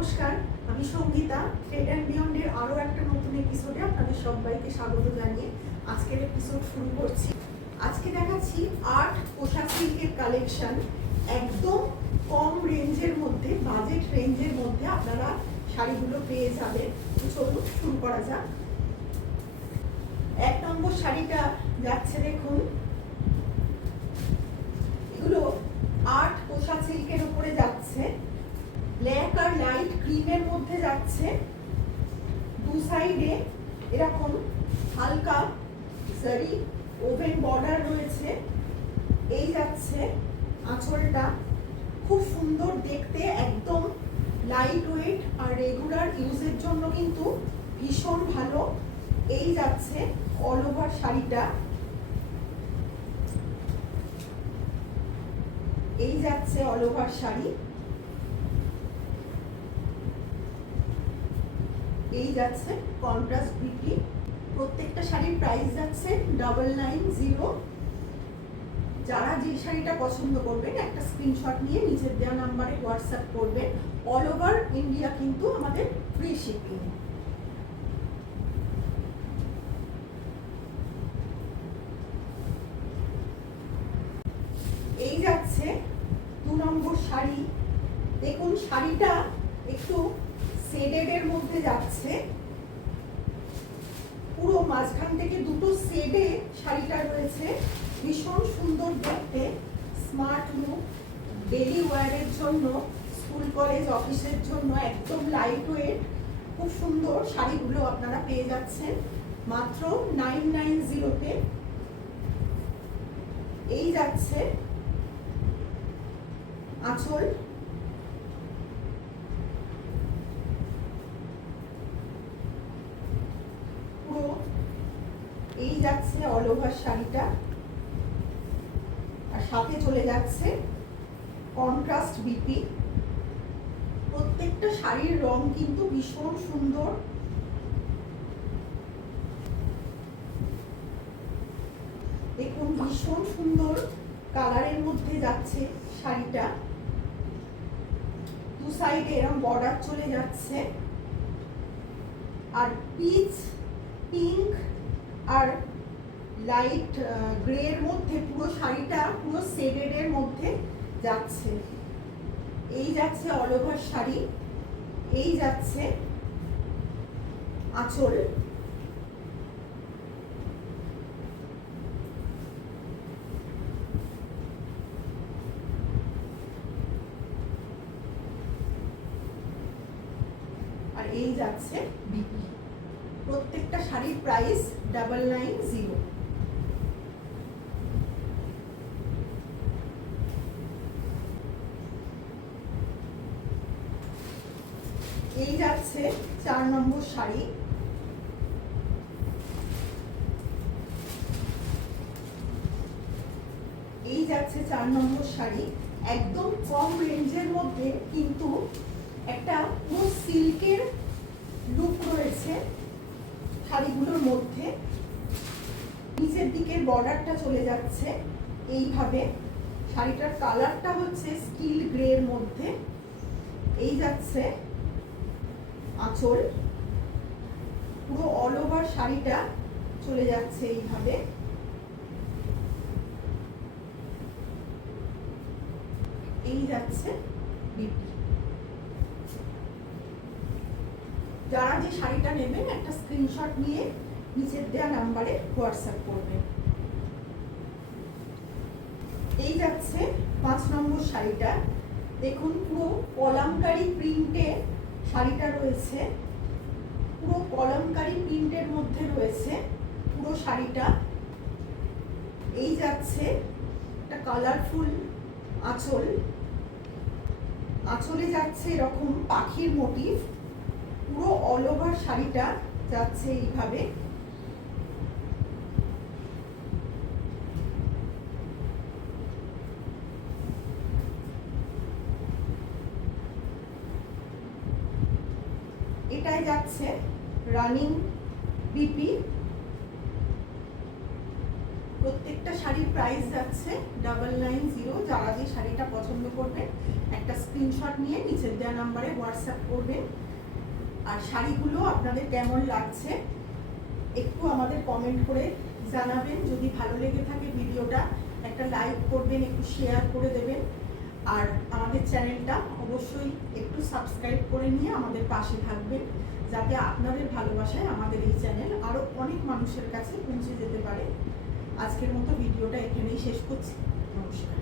নমস্কার, আমি Sangeeta. Trade and বিয়ন্ডের আরও একটা নতুন এপিসোডে আপনাদের সবাইকে স্বাগত জানিয়ে আজকের এপিসোড শুরু করছি। আজকে দেখাচ্ছি আর্ট পোশাক সিল্কের কালেকশন। একদম কম রেঞ্জের মধ্যে, বাজেট রেঞ্জের মধ্যে আপনারা শাড়িগুলো পেয়ে যাবেন। চলুন শুরু করা যাক। 1 নম্বর শাড়িটা যাচ্ছে, দেখুন, এগুলো আর্ট পোশাক সিল্কের উপরে যাচ্ছে। ব্ল্যাক আর লাইট ক্রিমের মধ্যে যাচ্ছে। দু সাইডে এরকম হালকা জারি ওভেন বর্ডার রয়েছে। এই যাচ্ছে আঁচলটা, খুব সুন্দর দেখতে, একদম লাইট ওয়েট আর রেগুলার ইউজের জন্য কিন্তু ভীষণ ভালো। এই যাচ্ছে অল ওভার শাড়িটা। এই যাচ্ছে অল ওভার শাড়ি। এই যাচ্ছে কন্ট্রাস্ট বিউটি। প্রত্যেকটা শাড়ির প্রাইস যাচ্ছে 990। যারা যে শাড়িটা পছন্দ করবেন একটা স্ক্রিনশট নিয়ে নিচের দেওয়া নাম্বারে হোয়াটসঅ্যাপ করবেন। অল ওভার ইন্ডিয়া কিন্তু আমাদের ফ্রি শিপিং। এই যাচ্ছে 2 নম্বর শাড়ি। দেখুন, শাড়িটা একটু শেডের মধ্যে যাচ্ছে। পুরো মাঝখান থেকে দুটো শেডে শাড়িটা রয়েছে। ভীষণ সুন্দর দেখতে, স্মার্ট লুক, ডেলি ওয়্যারের জন্য, স্কুল কলেজ অফিসের জন্য একদম লাইট ওয়েট, খুব সুন্দর শাড়িগুলো আপনারা পেয়ে যাচ্ছেন মাত্র 990-তে। এই যাচ্ছে আঁচল। এই যাচ্ছে অল ওভার শাড়িটা, আর সাথে চলে যাচ্ছে কন্ট্রাস্ট বিপি। প্রত্যেকটা শাড়ির রং কিন্তু ভীষণ সুন্দর। দেখুন, ভীষণ সুন্দর কালারের মধ্যে যাচ্ছে শাড়িটা। দু সাইডে এরকম বর্ডার চলে যাচ্ছে, আর পিচ, পিঙ্ক আর লাইট গ্রের মধ্যে পুরো শাড়িটা পুরো শেডের মধ্যে যাচ্ছে। এই যাচ্ছে অল ওভার শাড়ি। এই যাচ্ছে আঁচল। আর এই যাচ্ছে বিপি। প্রত্যেকটা শাড়ির প্রাইস 990। এই যাচ্ছে 4 নম্বর শাড়ি। এই যাচ্ছে 4 নম্বর শাড়ি। একদম কম রেঞ্জের মধ্যে কিন্তু একটা পুরো সিল্কের লুক রয়েছে শাড়িগুলোর মধ্যে। নিচের দিকের বর্ডারটা চলে যাচ্ছে এইভাবে। শাড়িটার কালারটা হচ্ছে স্টিল গ্রের মধ্যে। এই যাচ্ছে আঁচল। পুরো অল ওভার শাড়িটা চলে যাচ্ছে এইভাবে। এই যাচ্ছে বিপি। যারা যে শাড়িটা নেবেন একটা স্ক্রিনশট নিয়ে নিচের দেওয়া নাম্বারে হোয়াটসঅ্যাপ করবেন। এই যাচ্ছে 5 নম্বর শাড়িটা। দেখুন, পুরো কলামকারী প্রিন্টে শাড়িটা রয়েছে। পুরো কলামকারী প্রিন্টের মধ্যে রয়েছে পুরো শাড়িটা। এই যাচ্ছে একটা কালারফুল আঁচল। আঁচলে যাচ্ছে এরকম পাখির মোটিভ। পুরো অল ওভার শাড়িটা যাচ্ছে এইভাবে। এটাই যাচ্ছে রানিং বিপি। প্রত্যেকটা শাড়ির প্রাইস যাচ্ছে 990। যারা যে শাড়িটা পছন্দ করবেন একটা স্ক্রিনশট নিয়ে নিচের দেওয়া নাম্বারে হোয়াটসঅ্যাপ করবেন। আর শাড়িগুলো আপনাদের কেমন লাগছে একটু আমাদের কমেন্ট করে জানাবেন। যদি ভালো লেগে থাকে ভিডিওটা একটা লাইক করবেন, একটু শেয়ার করে দেবেন। আর আমাদের চ্যানেলটা অবশ্যই একটু সাবস্ক্রাইব করে নিয়ে আমাদের পাশে থাকবেন, যাতে আপনাদের ভালোবাসায় আমাদের এই চ্যানেল আরও অনেক মানুষের কাছে পৌঁছে যেতে পারে। আজকের মতো ভিডিওটা এখানেই শেষ করছি। নমস্কার।